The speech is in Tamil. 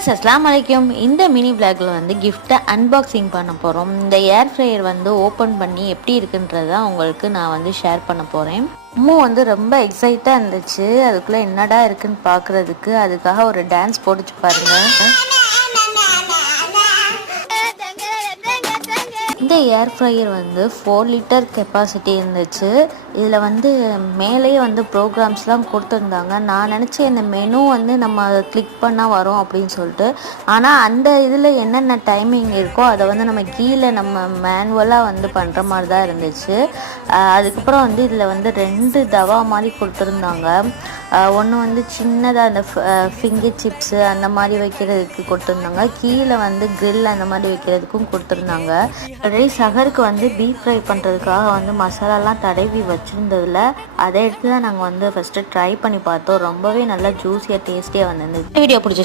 गाइस अस्सलाम वालेकुम இந்த மினி vlogல வந்து gift அன்பாக்சிங் பண்ண போறோம். இந்த ஏர் ஃப்ரையர் வந்து ஓபன் பண்ணி எப்படி இருக்குன்றத உங்களுக்கு நான் வந்து ஷேர் பண்ண போறேன். அம்மா வந்து ரொம்ப எக்ஸைட்டா இருந்துச்சு. அதுக்குள்ள என்னடா இருக்குன்னு பார்க்கிறதுக்கு. அதுக்காக ஒரு டான்ஸ் போட்டுச்சு பாருங்க. இந்த ஏர் ஃப்ரையர் வந்து 4 லிட்டர் கெப்பாசிட்டி இருந்துச்சு. இதில் வந்து மேலேயே வந்து ப்ரோக்ராம்ஸ்லாம் கொடுத்துருந்தாங்க. நான் நினச்சேன் இந்த மெனு வந்து நம்ம கிளிக் பண்ணால் வரும் அப்படின்னு சொல்லிட்டு. ஆனால் அந்த இதில் என்னென்ன டைமிங் இருக்கோ அதை வந்து நம்ம கீழே நம்ம மேனுவலாக வந்து பண்ணுற மாதிரி தான் இருந்துச்சு. அதுக்கப்புறம் வந்து இதில் வந்து 2 தவா மாதிரி கொடுத்துருந்தாங்க. ஒன்று வந்து சின்னதாக அந்த ஃபிங்கர் சிப்ஸு அந்த மாதிரி வைக்கிறதுக்கு கொடுத்துருந்தாங்க. கீழே வந்து கிரில் அந்த மாதிரி வைக்கிறதுக்கும் கொடுத்துருந்தாங்க. சகருக்கு வந்து பீஃப் ஃப்ரை பண்ணுறதுக்காக வந்து மசாலாலாம் தடவி வச்சுருந்ததில் அதை எடுத்து தான் நாங்கள் வந்து ஃபஸ்ட்டு ட்ரை பண்ணி பார்த்தோம். ரொம்பவே நல்லா ஜூஸியாக டேஸ்டியாக வந்திருந்தது. வீடியோ பிடிச்சி